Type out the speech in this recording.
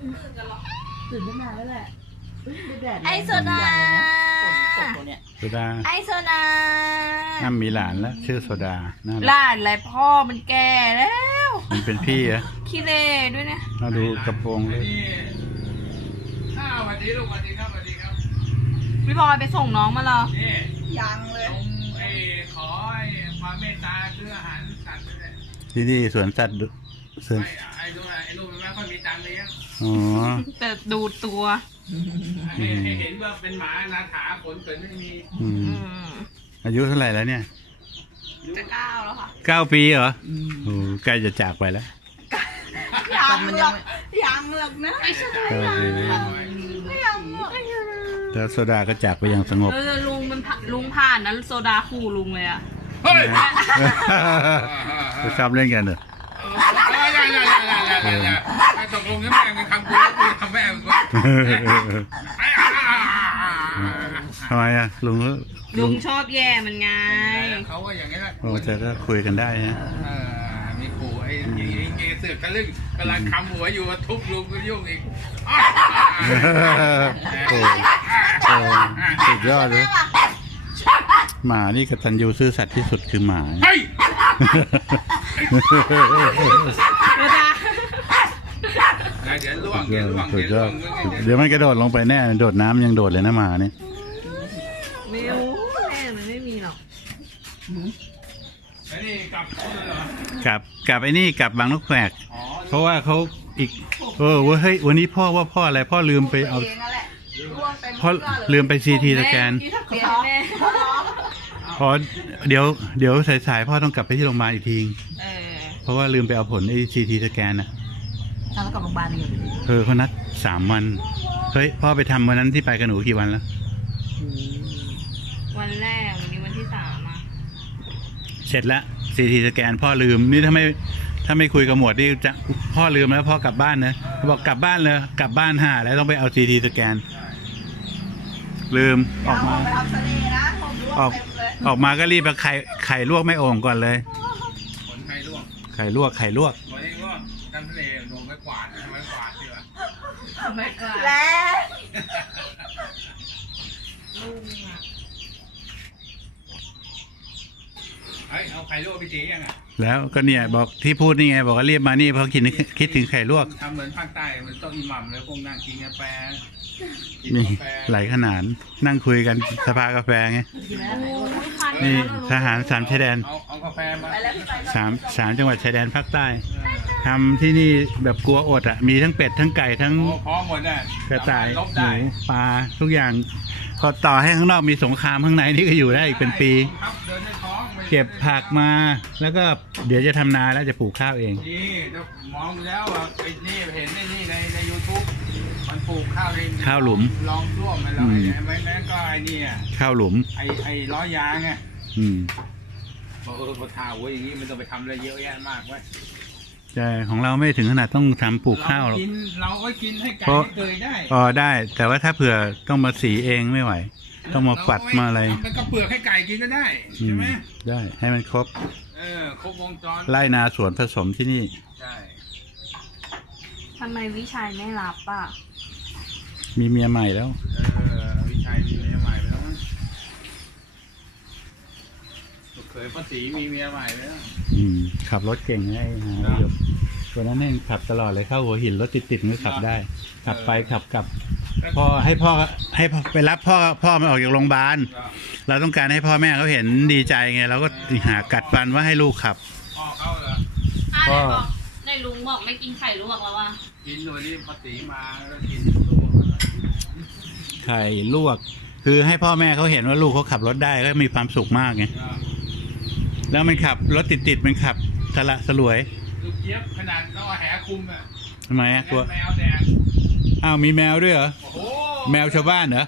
ตื่นตั้งนานแล้วแหละแดด ไอโซดา ฝนตกตัวเนี้ย โซดา ไอโซดา อ้ำมีหลานแล้วชื่อโซดาน่า ห รัก ลานอะไรพ่อมันแก่แล้ว มันเป็นพี่เหรอะ ขี้เล่ด้วยเนี่ย มาดูกระโปรงเลย สวัสดีลูกสวัสดีครับสวัสดีครับ พี่บอยไปส่งน้องมาเหรอ นี่ ยังเลย ตรงขอความเมตตาซื้ออาหารสัตว์ด้วย ที่นี่สวนสัตว์สวน ไอ้ลูกมันไม่ค่อยมีตังค์เลย อ๋อ แต่ดูตัว ให้เห็นว่าเป็นหมานาถาขนเกินไม่มี อืม อืม อายุเท่าไหร่แล้วเนี่ย จะก้าวแล้วค่ะ 9 ปีเหรอโอ้ใกล้จะจากไปแล้ว ยังหรอกยังหรอกนะ ไอโซดา 9 ปี ยังหรอก แล้วโซดาก็จากไปอย่างสงบ ลุงมันลุงผ่านนะโซดาขู่ลุงเลยอะ เฮ้ย จะชอบเล่นกันเหรอ อย่าตกลงกันแม่เป็นคำพูดคำแม่เป็นว่า ทำไมอะลุง ลุงชอบแย่มันไง เขาว่าอย่างนี้แหละ โอ้แต่ก็คุยกันได้ฮะ มีขู่ไอ้ยิงเสือกทะลึ่งกำลังคำหัวอยู่ทุบลุงก็ยุ่งอีก โอ้สุดยอดเลยหมานี่กตัญญูซื่อสัตย์ที่สุดคือหมา เฮ้ย โซดา เดี๋ยวล่วง สุด เดี๋ ย ยว อด ล่วง สุดย เดี๋ยว อ ล่ว ด ง เดี๋ยวมันกระโดดลงไปแน่โดดน้ำยังโดดเลยนะหมาเนี่ย ไม่รู้แม่มันไม่มีหรอก ไอ้นี่กลับเหรอ กับไอ้นี่กับบางนกแขก อ๋อ เพราะว่าเขาอีกเฮ้ยวันนี้พ่อว่าพ่ออะไรพ่อลืมไปเอา เองนั่นแหละร่วงเต็ม พ่อลืมไปซีทีสแกน ที่ทักเปลี่ยนแม่ พอเดี๋ยวสายๆพ่อต้องกลับไปที่โรงพยาบาลอีกที เพราะว่าลืมไปเอาผลไอ้ซีทีสแกนน่ะ แล้วกลับโรงพยาบาลเลย เขานัด3 วันเฮ้ยพ่อไปทำวันนั้นที่ไปกับหนูกี่วันแล้ว วันแรกวันนี้วันที่3อ่ะ เสร็จแล้วซีทีสแกนพ่อลืมนี่ถ้าไม่คุยกับหมวดนี่จะพ่อลืมแล้วพ่อกลับบ้านนะเขาบอกกลับบ้านเลยกลับบ้านแล้วต้องไปเอาซีทีสแกนลืมออกมา ไปทำเสน่ห์นะผมร่วงเต็มเลย ออกมาก็รีบไปไข่ลวกไม่โอ่งก่อนเลย ขนไข่ล่วง ไข่ลวก ขนเองล่วงน้ำทะเลลงไม้กวาดไม้กวาดดีกว่า ไม่กล้า แล้ว ลุงอ่ะ เฮ้ยเอาไข่ลวกไปจียังอ่ะ แล้วก็เนี่ยบอกที่พูดนี่ไงบอกว่ารีบมานี่เพราะคิดถึงไข่ลวก ทำเหมือนภาคใต้มันต้องอิหมัมเลยพวกนั่งกินกาแฟกิน มี กาแฟ หลายขนาดนั่งคุยกันสภากาแฟไง คัน นี่ทหาร3 ชายแดน เอากาแฟมา ไปแล้วพี่ไป 3 จังหวัดชายแดนภาคใต้ทำที่นี่แบบกลัวอดอ่ะมีทั้งเป็ดทั้งไก่ทั้ง โอ้พร้อมหมดอ่ะ กระต่าย ลบ ห ได้ มูปลาทุกอย่างพอต่อให้ข้างนอกมีสงครามข้างในนี่ก็อยู่ได้อีกเป็นปี ครับเดินในท้องไม่ เก็บผักมา แล้วก็เดี๋ยวจะทำนาแล้วจะปลูกข้าวเอง นี่เดี๋ยวมองแล้วอ่ะไอ้นี่เห็นใน YouTube มันปลูกข้าวใน ข้าวหลุม ลองร่วมไปแล้วไอ้แม่นก็ไอ้นี่อ่ะ ข้าวหลุม ไอ้ล้อยางไง อืม บอกพอท่าเว้ยอย่างงี้มันต้องไปทำอะไรเยอะแยะมากเว้ย แต่ของเราไม่ถึงขนาดต้องทำปลูกข้าวหรอก เราก็กินให้ไก่ เพราะ ให้เกยได้ ได้ แต่ว่าถ้าเผื่อต้องมาสีเองไม่ไหว ต้องมาปัดมาอะไร ทำเป็นกระเปลือกให้ไก่กินก็ได้ อื ใช่ ม ไหม ได้ให้มันครบ ครบวงจร ไร่นาสวนผสมที่นี่ ใช่ ทำไมวิชัยไม่รับอ่ะ มีเมียใหม่แล้ว วิชัยมีเมียใหม่ไปแล้วมั้งลูกเขยป้าศรีมีเมียใหม่ไปแล้ว อืมขับรถเก่งไงฮะหยกตัวนั้นเองขับตลอดเลยเข้าหัวหินรถติดๆก็ขับได้ ขับไปขับกลับพ่อให้ไปรับพ่อมาออกจากโรงพยาบาล เราต้องการให้พ่อแม่เขาเห็นดีใจไงเราก็หากัดฟันว่าให้ลูกขับ พ่อเขาเหรอ พ่อ ในลุงบอกไม่กินไข่ลวกแล้วอ่ะ กินวันนี้ป้าศรีมาแล้วกิน ไข่ลวก คือให้พ่อแม่เขาเห็นว่าลูกเขาขับรถได้ก็มีความสุขมากไงแล้วมันขับรถติดมันขับสละสลวย ลูกเจี๊ยบขนาดต้องเอาแหคุมอ่ะ ทำไมอะตัว แมวแดง อ้าวมีแมวด้วยเหรอ โอ้โห แมวชาวบ้านเหรอ เ